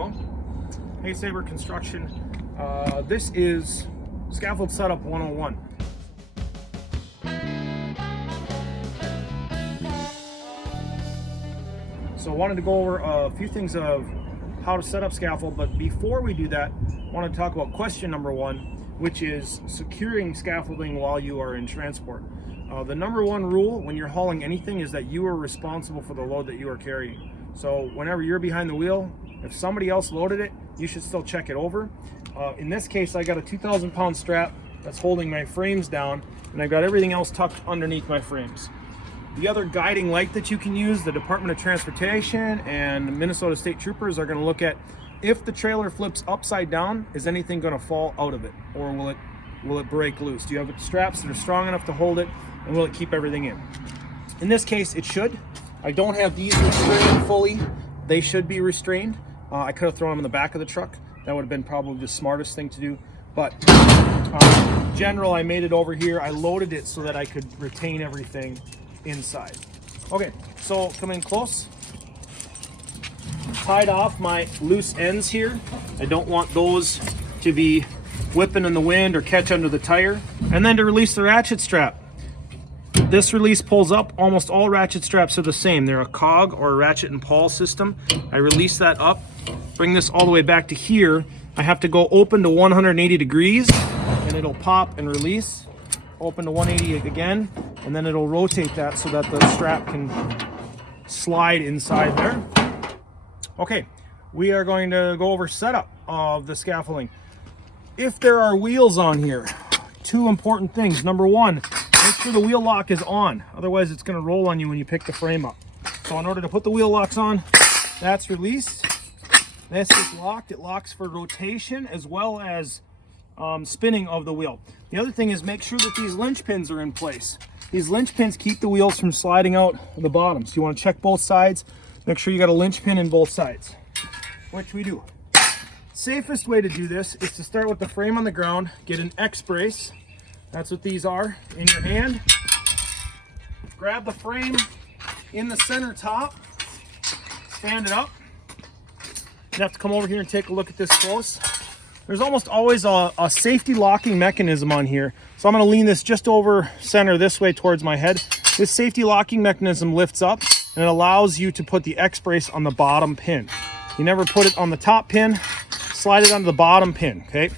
go. Hey Sabre Construction, this is Scaffold Setup 101. So I wanted to go over a few things of how to set up scaffold, but before we do that, I want to talk about question number one, which is securing scaffolding while you are in transport. The number one rule when you're hauling anything is that you are responsible for the load that you are carrying. So whenever you're behind the wheel, if somebody else loaded it, you should still check it over. In this case, I got a 2,000 pound strap that's holding my frames down, and I've got everything else tucked underneath my frames. The other guiding light that you can use, the Department of Transportation and Minnesota State Troopers are going to look at if the trailer flips upside down, is anything going to fall out of it, or will it break loose? Do you have straps that are strong enough to hold it, and will it keep everything in? In this case, it should. I don't have these restrained fully. They should be restrained. I could have thrown them in the back of the truck. That would have been probably the smartest thing to do. But in general, I made it over here. I loaded it so that I could retain everything inside. Okay, so come in close. Tied off my loose ends here. I don't want those to be whipping in the wind or catch under the tire. And then to release the ratchet strap. This release pulls up. Almost all ratchet straps are the same. They're a cog or a ratchet and pawl system. I release that up, bring this all the way back to here. I have to go open to 180 degrees and it'll pop and release. Open to 180 again, and then it'll rotate that so that the strap can slide inside there. Okay, we are going to go over setup of the scaffolding. If there are wheels on here, two important things. Number one, make sure the wheel lock is on. Otherwise, it's going to roll on you when you pick the frame up. So in order to put the wheel locks on, that's released. This is locked. It locks for rotation as well as spinning of the wheel. The other thing is make sure that these linch pins are in place. These linch pins keep the wheels from sliding out the bottom. So you want to check both sides. Make sure you got a linch pin in both sides, which we do. Safest way to do this is to start with the frame on the ground, get an X brace. That's what these are in your hand. Grab the frame in the center top, stand it up. You have to come over here and take a look at this close. There's almost always a safety locking mechanism on here. So I'm going to lean this just over center this way towards my head. This safety locking mechanism lifts up and it allows you to put the X brace on the bottom pin. You never put it on the top pin, slide it onto the bottom pin, okay?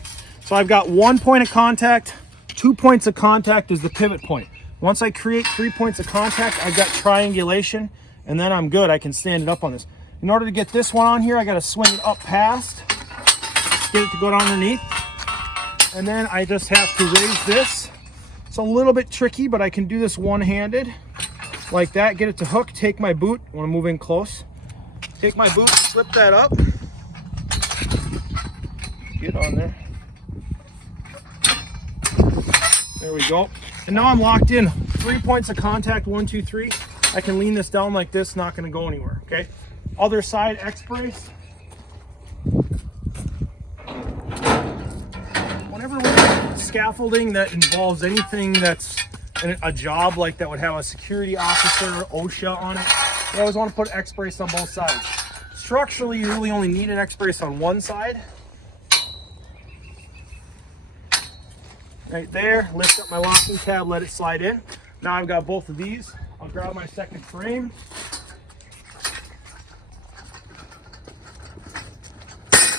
So I've got 1 point of contact, 2 points of contact is the pivot point. Once I create 3 points of contact, I've got triangulation, and then I'm good. I can stand it up on this. In order to get this one on here, I got to swing it up past, get it to go down underneath, and then I just have to raise this. It's a little bit tricky, but I can do this one-handed like that. Get it to hook, take my boot. I want to move in close. Take my boot, slip that up, get on there. There we go. And now I'm locked in. 3 points of contact, 1, 2, 3. I can lean this down like this, not going to go anywhere, okay? Other side, X brace. Whenever we're scaffolding that involves anything that's a job like that would have a security officer, OSHA on it, you always want to put X brace on both sides. Structurally, you really only need an X brace on one side. Right there, lift up my locking tab, let it slide in. Now I've got both of these. I'll grab my second frame.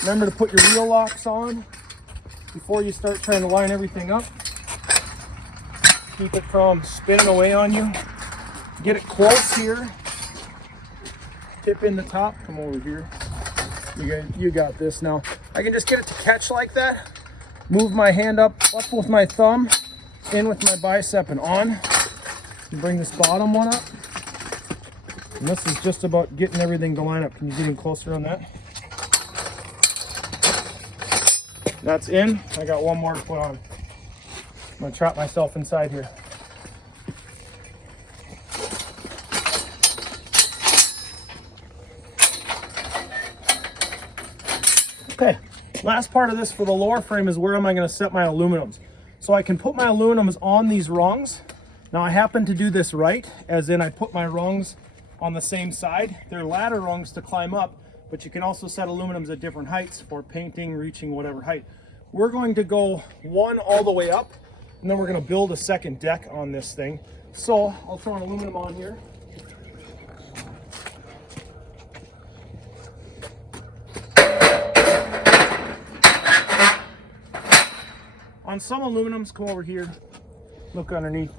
Remember to put your wheel locks on before you start trying to line everything up. Keep it from spinning away on you. Get it close here. Tip in the top. Come over here. You got this now. I can just get it to catch like that. Move my hand up with my thumb, in with my bicep and on. And bring this bottom one up. And this is just about getting everything to line up. Can you get in closer on that? That's in. I got one more to put on. I'm gonna trap myself inside here. Okay, last part of this for the lower frame is where am I going to set my aluminums. So I can put my aluminums on these rungs. Now I happen to do this right, as in I put my rungs on the same side. They're ladder rungs to climb up, but you can also set aluminums at different heights for painting, reaching whatever height. We're going to go one all the way up, and then we're going to build a second deck on this thing. So I'll throw an aluminum on here. On some aluminums, come over here, look underneath.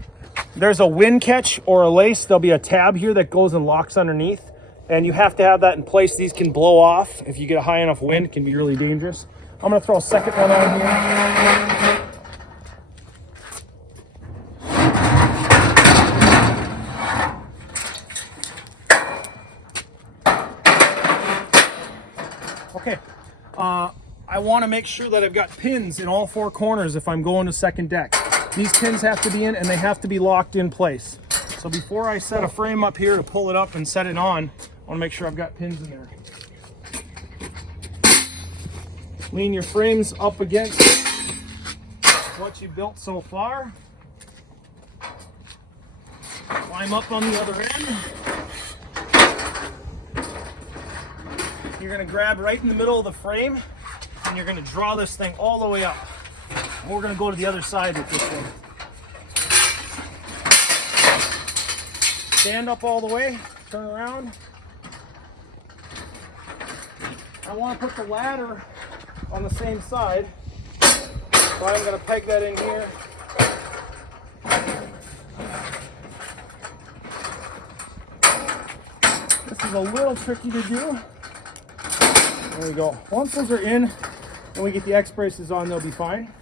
There's a wind catch or a lace. There'll be a tab here that goes and locks underneath, and you have to have that in place. These can blow off if you get a high enough wind. It can be really dangerous. I'm going to throw a second one on here. Okay, I want to make sure that I've got pins in all four corners if I'm going to second deck. These pins have to be in and they have to be locked in place. So before I set a frame up here to pull it up and set it on, I want to make sure I've got pins in there. Lean your frames up against what you built so far. Climb up on the other end. You're going to grab right in the middle of the frame and you're going to draw this thing all the way up. And we're going to go to the other side with this thing. Stand up all the way, turn around. I want to put the ladder on the same side, so I'm going to peg that in here. This is a little tricky to do. There we go. Once those are in and we get the X braces on, they'll be fine.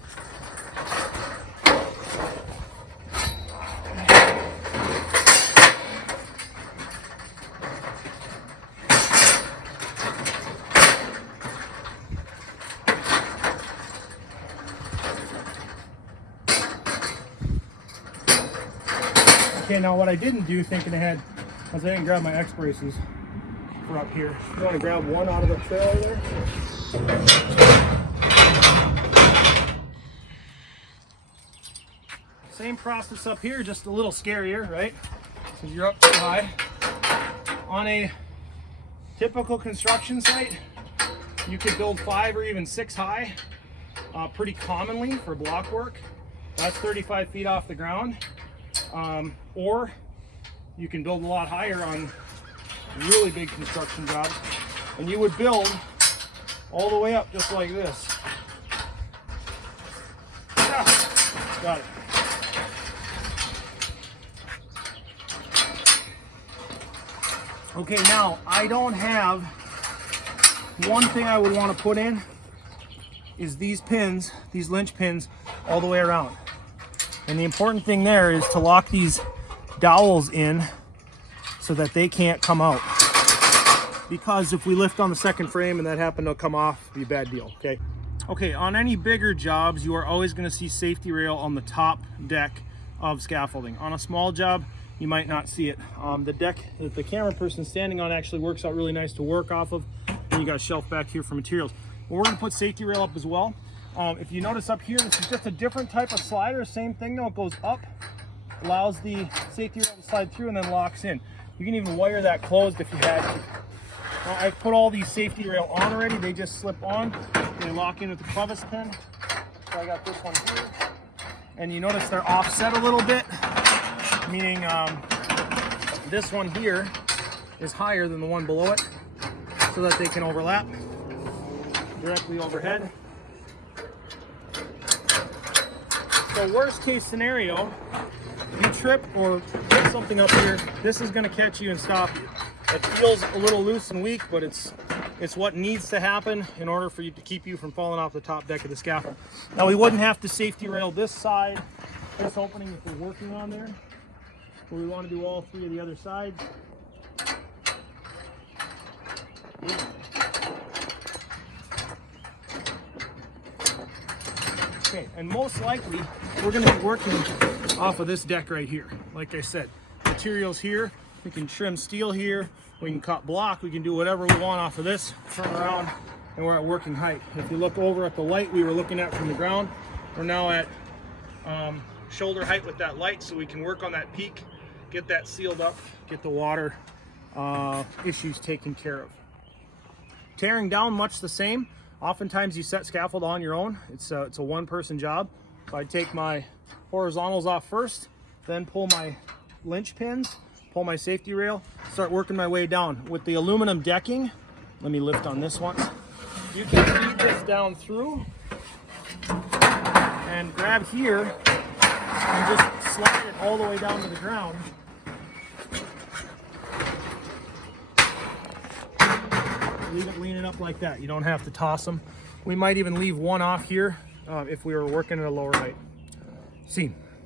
Okay, now what I didn't do, thinking ahead, was I didn't grab my X braces for up here. You want to grab one out of the trailer there? Same process up here, just a little scarier, right? Because you're up too high. On a typical construction site, you could build 5 or even 6 high pretty commonly for block work. That's 35 feet off the ground. Or you can build a lot higher on really big construction jobs, and you would build all the way up just like this. Got it. Okay, now I don't have, one thing I would want to put in is these pins, these lynch pins, all the way around. And the important thing there is to lock these dowels in so that they can't come out. Because if we lift on the second frame and that happened to come off, it'd be a bad deal, okay? Okay, on any bigger jobs, you are always gonna see safety rail on the top deck of scaffolding. On a small job, you might not see it. The deck that the camera person's standing on actually works out really nice to work off of. And you got a shelf back here for materials. Well, we're gonna put safety rail up as well. If you notice up here, this is just a different type of slider. Same thing though, it goes up, allows the safety rail to slide through and then locks in. You can even wire that closed if you had to. Now, I've put all these safety rail on already. They just slip on. They lock in with the crevice pin. So I got this one here. And you notice they're offset a little bit, meaning this one here is higher than the one below it so that they can overlap directly overhead. So worst case scenario, you trip or put something up here, this is going to catch you and stop you. It feels a little loose and weak, but it's what needs to happen in order for you to keep you from falling off the top deck of the scaffold. Now we wouldn't have to safety rail this side, this opening if we're working on there. But we want to do all 3 of the other sides. Okay, and most likely we're going to be working off of this deck right here. Like I said, materials here, we can trim steel here, we can cut block, we can do whatever we want off of this, turn around, and we're at working height. If you look over at the light we were looking at from the ground, we're now at shoulder height with that light, so we can work on that peak, get that sealed up, get the water issues taken care of. Tearing down, much the same. Oftentimes you set scaffold on your own. It's a one-person job. So I take my horizontals off first, then pull my lynch pins, pull my safety rail, start working my way down. With the aluminum decking, let me lift on this one. You can feed this down through and grab here and just slide it all the way down to the ground. Leave it leaning up like that. You don't have to toss them. We might even leave one off here if we were working at a lower height. See.